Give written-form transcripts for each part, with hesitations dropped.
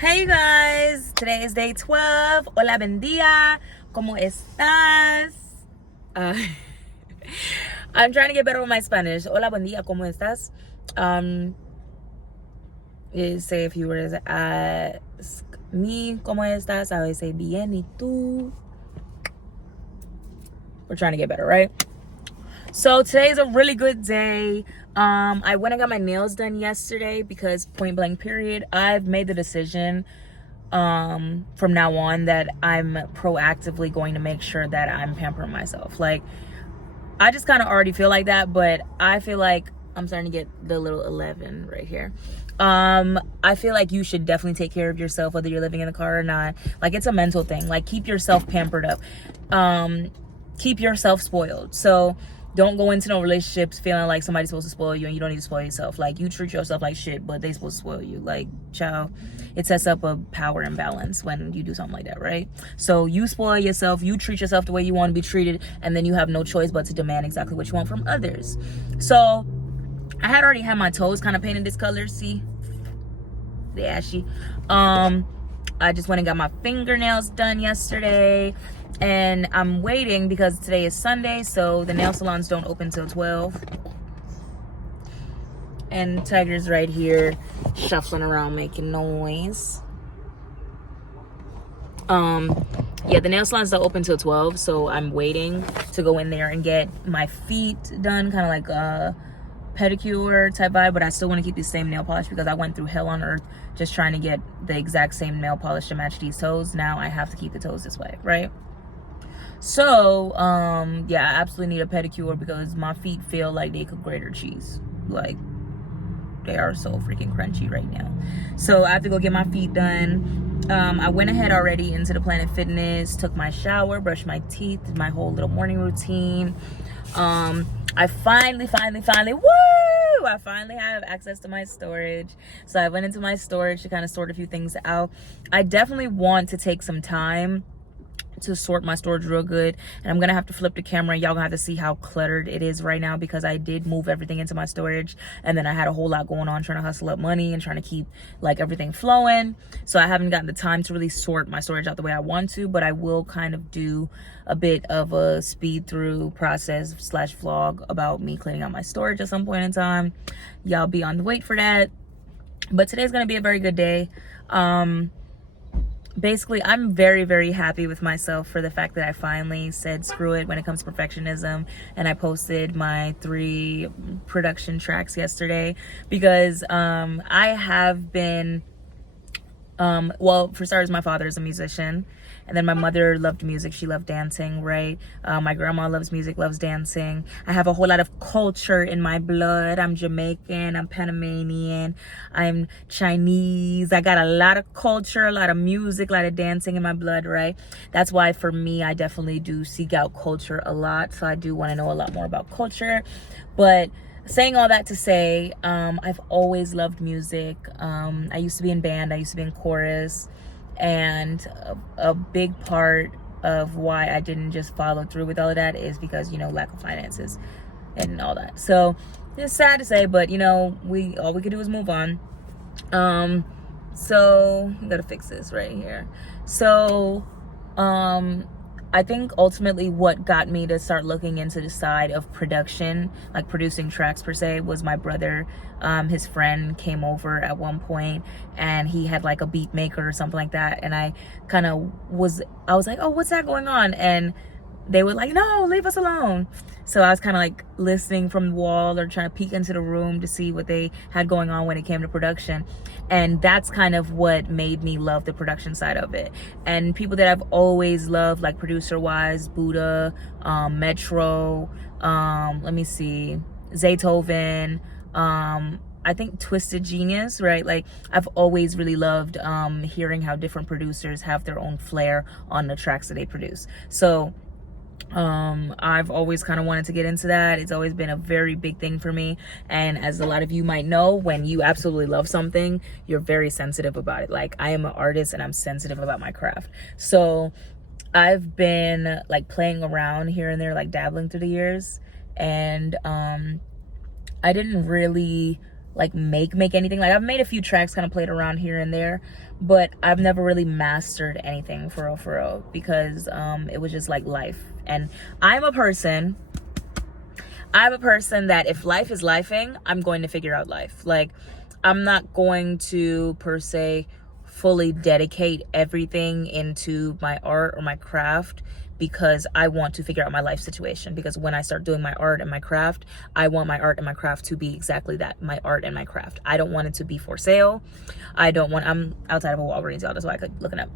Hey you guys, today is day 12. Hola, buen día. ¿Cómo estás? Uh, I'm trying to get better with my Spanish. Hola, buen día. ¿Cómo estás? You say if you were to ask me, ¿cómo estás? I would say bien, ¿y tú? We're trying to get better, right? So today is a really good day. I went and got my nails done yesterday because point blank period, I've made the decision from now on that I'm proactively going to make sure that I'm pampering myself. Like, I just kind of already feel like that, but I feel like I'm starting to get the little 11 right here. I feel like you should definitely take care of yourself, whether you're living in a car or not. Like, it's a mental thing. Like, keep yourself pampered up. Keep yourself spoiled. So don't go into no relationships feeling like somebody's supposed to spoil you and you don't need to spoil yourself. Like, you treat yourself like shit, but they supposed to spoil you. Like, child, it sets up a power imbalance when you do something like that, right? So you spoil yourself, you treat yourself the way you want to be treated, and then you have no choice but to demand exactly what you want from others. So I had already had my toes kind of painted this color. See, they ashy. I just went and got my fingernails done yesterday, and I'm waiting because today is Sunday, so the nail salons don't open till 12. And Tiger's right here shuffling around making noise. Yeah, the nail salons don't open till 12, so I'm waiting to go in there and get my feet done, kind of like a pedicure type vibe, but I still want to keep the same nail polish because I went through hell on earth just trying to get the exact same nail polish to match these toes. Now I have to keep the toes this way, right? So yeah, I absolutely need a pedicure because my feet feel like they could grate cheese. Like, they are so freaking crunchy right now. So I have to go get my feet done. I went ahead already into the Planet Fitness, took my shower, brushed my teeth, did my whole little morning routine. I finally, woo! I finally have access to my storage. So I went into my storage to kind of sort a few things out. I definitely want to take some time to sort my storage real good, and I'm gonna have to flip the camera. Y'all gonna have to see how cluttered it is right now because I did move everything into my storage, and then I had a whole lot going on trying to hustle up money and trying to keep like everything flowing. So I haven't gotten the time to really sort my storage out the way I want to, but I will kind of do a bit of a speed through process / vlog about me cleaning out my storage at some point in time. Y'all be on the wait for that. But today's gonna be a very good day. Basically, I'm very, very happy with myself for the fact that I finally said screw it when it comes to perfectionism, and I posted my 3 production tracks yesterday because I have been well, for starters, my father is a musician, and then my mother loved music. She loved dancing, right? My grandma loves music, loves dancing. I have a whole lot of culture in my blood. I'm Jamaican, I'm Panamanian, I'm Chinese. I got a lot of culture, a lot of music, a lot of dancing in my blood, right? That's why for me, I definitely do seek out culture a lot. So I do want to know a lot more about culture. But saying all that to say, I've always loved music. I used to be in band, I used to be in chorus, and a big part of why I didn't just follow through with all of that is because, you know, lack of finances and all that. So it's sad to say, but you know, all we could do is move on. So I gotta fix this right here. So I think ultimately what got me to start looking into the side of production, like producing tracks per se, was my brother. His friend came over at one point and he had like a beat maker or something like that, and I was like, oh, what's that going on? And they were like, no, leave us alone. So I was kind of like listening from the wall or trying to peek into the room to see what they had going on when it came to production. And that's kind of what made me love the production side of it. And people that I've always loved, like producer-wise, Buddha, Metro, let me see, Zaytoven, I think Twisted Genius, right? Like, I've always really loved hearing how different producers have their own flair on the tracks that they produce. So I've always kind of wanted to get into that. It's always been a very big thing for me, and as a lot of you might know, when you absolutely love something, you're very sensitive about it. Like, I am an artist and I'm sensitive about my craft. So I've been like playing around here and there, like dabbling through the years, and I didn't really like make anything. Like I've made a few tracks, kind of played around here and there, but I've never really mastered anything for real, because it was just like life. And I'm a person that if life is lifing, I'm going to figure out life. Like I'm not going to per se fully dedicate everything into my art or my craft because I want to figure out my life situation. Because when I start doing my art and my craft, I want my art and my craft to be exactly that, my art and my craft. I don't want it to be for sale. I'm outside of a Walgreens, y'all, that's why I could looking up.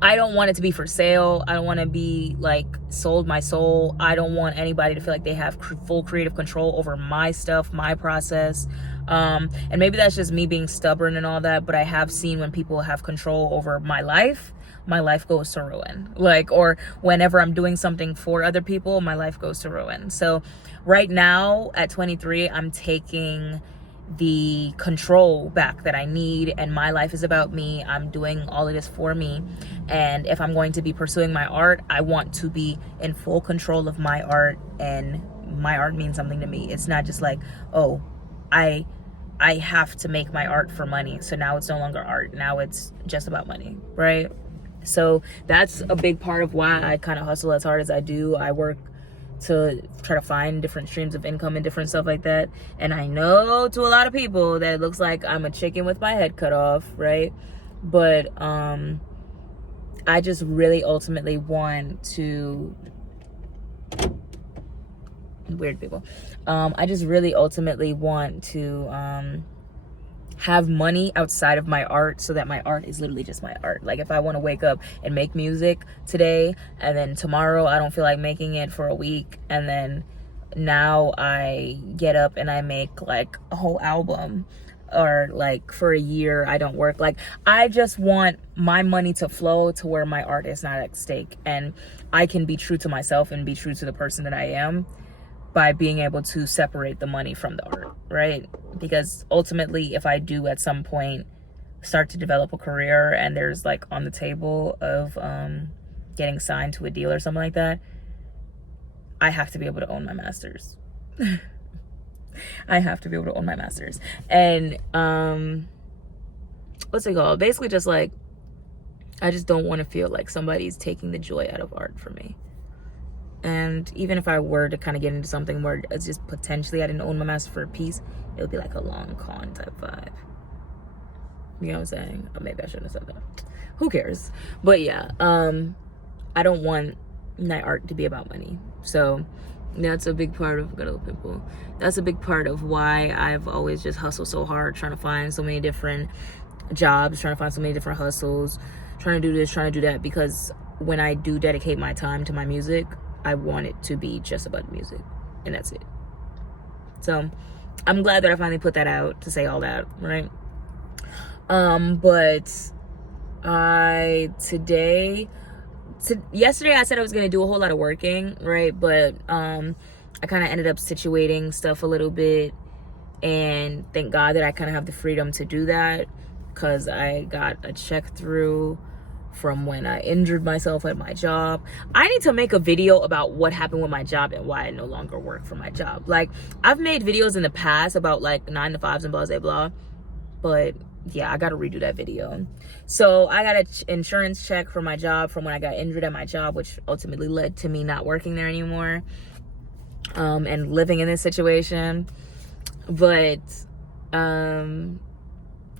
I don't want it to be for sale. I don't want to be like sold my soul. I don't want anybody to feel like they have full creative control over my stuff, my process. And maybe that's just me being stubborn and all that, but I have seen when people have control over my life goes to ruin. Like, or whenever I'm doing something for other people, my life goes to ruin. So right now at 23, I'm taking the control back that I need, and my life is about me. I'm doing all of this for me, and if I'm going to be pursuing my art, I want to be in full control of my art, and my art means something to me. It's not just like, oh, I have to make my art for money, so now it's no longer art, now it's just about money, right? So that's a big part of why I kind of hustle as hard as I do. I work to try to find different streams of income and different stuff like that. And I know to a lot of people that it looks like I'm a chicken with my head cut off, right? But I just really ultimately want to, weird people, I just really ultimately want to have money outside of my art, so that my art is literally just my art. Like if I want to wake up and make music today, and then tomorrow I don't feel like making it for a week, and then now I get up and I make like a whole album, or like for a year I don't work. Like I just want my money to flow to where my art is not at stake, and I can be true to myself and be true to the person that I am by being able to separate the money from the art, right? Because ultimately, if I do at some point start to develop a career and there's like on the table of getting signed to a deal or something like that, I have to be able to own my masters. I have to be able to own my masters. And what's it called? Basically just like, I just don't want to feel like somebody's taking the joy out of art for me. And even if I were to kind of get into something where it's just potentially I didn't own my master for a piece, it would be like a long con type vibe. You know what I'm saying? Or maybe I shouldn't have said that. Who cares? But yeah, I don't want my art to be about money. So that's a big part of, got a little pimple. That's a big part of why I've always just hustled so hard, trying to find so many different jobs, trying to find so many different hustles, trying to do this, trying to do that, because when I do dedicate my time to my music, I want it to be just about music, and that's it. So I'm glad that I finally put that out to say all that, right? But yesterday I said I was gonna do a whole lot of working, right? But I kind of ended up situating stuff a little bit, and thank God that I kind of have the freedom to do that, because I got a check through from when I injured myself at my job. I need to make a video about what happened with my job and why I no longer work for my job. Like I've made videos in the past about like 9-to-5s and blah blah blah, but yeah, I gotta redo that video. So I got an insurance check for my job from when I got injured at my job, which ultimately led to me not working there anymore, and living in this situation. But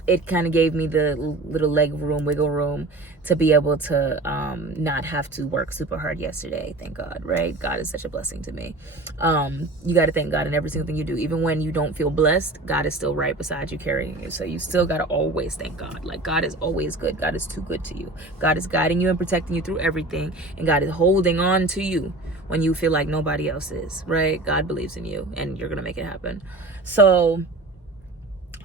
it kind of gave me the little wiggle room to be able to not have to work super hard yesterday. Thank God, right? God is such a blessing to me. You got to thank God in every single thing you do. Even when you don't feel blessed, God is still right beside you, carrying you. So you still got to always thank God. Like God is always good. God is too good to you. God is guiding you and protecting you through everything. And God is holding on to you when you feel like nobody else is, right? God believes in you and you're going to make it happen. So,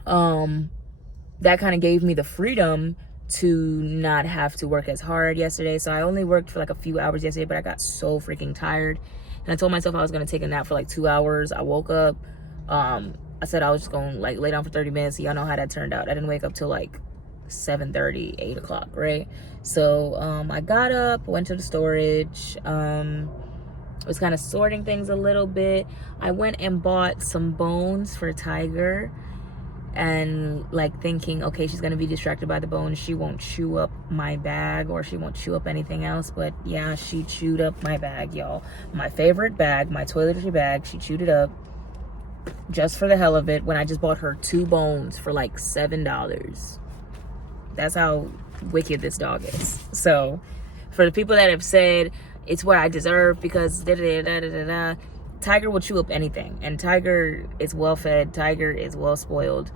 that kind of gave me the freedom to not have to work as hard yesterday. So I only worked for like a few hours yesterday, but I got so freaking tired. And I told myself I was going to take a nap for like 2 hours. I woke up. I said I was just going to like lay down for 30 minutes. Y'all know how that turned out. I didn't wake up till like 7:30, 8 o'clock, right? So I got up, went to the storage. was kind of sorting things a little bit. I went and bought some bones for Tiger, and like thinking, okay, she's gonna be distracted by the bones, she won't chew up my bag, or she won't chew up anything else. But yeah, she chewed up my bag, y'all. My favorite bag, my toiletry bag, she chewed it up just for the hell of it, when I just bought her 2 bones for like $7. That's how wicked this dog is. So for the people that have said it's what I deserve because da da da da da da, Tiger will chew up anything, and Tiger is well fed, Tiger is well spoiled.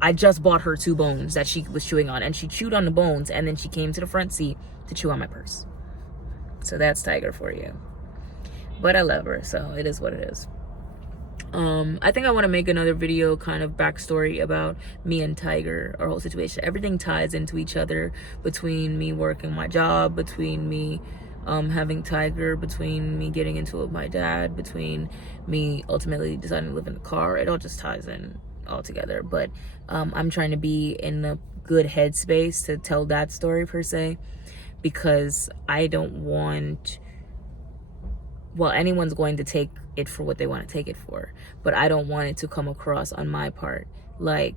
I just bought her 2 bones that she was chewing on, and she chewed on the bones, and then she came to the front seat to chew on my purse. So that's Tiger for you. But I love her, so it is what it is. I think I want to make another video, kind of backstory about me and Tiger, our whole situation. Everything ties into each other, between me working my job, between me having Tiger, between me getting into it with my dad, between me ultimately deciding to live in the car. It all just ties in all together. But I'm trying to be in a good headspace to tell that story per se, because I don't want, well, anyone's going to take it for what they want to take it for, but I don't want it to come across on my part like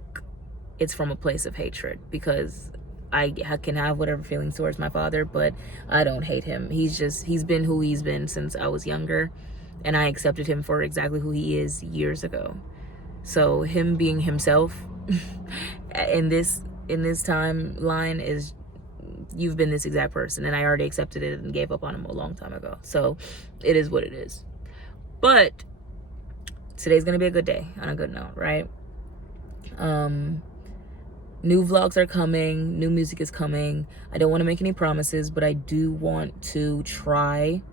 it's from a place of hatred, because I can have whatever feelings towards my father, but I don't hate him. He's been who he's been since I was younger, and I accepted him for exactly who he is years ago. So him being himself in this timeline is, you've been this exact person, and I already accepted it and gave up on him a long time ago. So it is what it is. But today's gonna be a good day, on a good note, right? New vlogs are coming, new music is coming. I don't want to make any promises, but I do want to try,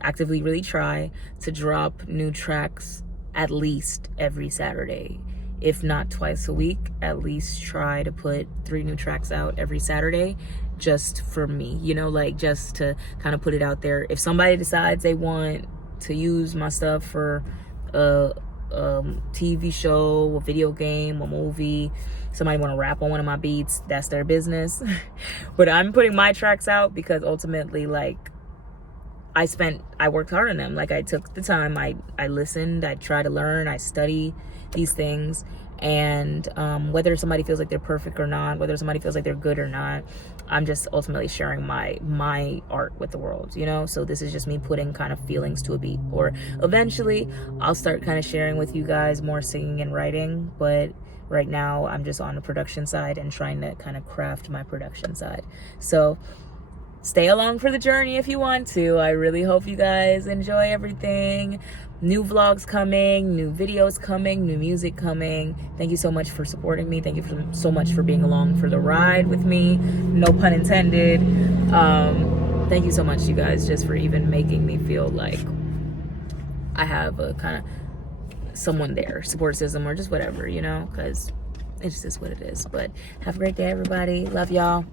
actively really try, to drop new tracks at least every Saturday. If not twice a week, at least try to put 3 new tracks out every Saturday, just for me, you know, like just to kind of put it out there. If somebody decides they want to use my stuff for a TV show, a video game, a movie, somebody want to rap on one of my beats, that's their business. But I'm putting my tracks out because ultimately, like, I worked hard on them. Like, I took the time, I listened, I tried to learn, I study these things. And whether somebody feels like they're perfect or not, whether somebody feels like they're good or not, I'm just ultimately sharing my art with the world, you know? So this is just me putting kind of feelings to a beat. Or eventually I'll start kind of sharing with you guys more singing and writing, but right now I'm just on the production side and trying to kind of craft my production side. So stay along for the journey if you want to. I really hope you guys enjoy everything. New vlogs coming, new videos coming, new music coming. Thank you so much for supporting me. Thank you so much for being along for the ride with me. No pun intended. Thank you so much, you guys, just for even making me feel like I have a kind of someone there, support system, or just whatever, you know, because it's just what it is. But have a great day, everybody. Love y'all.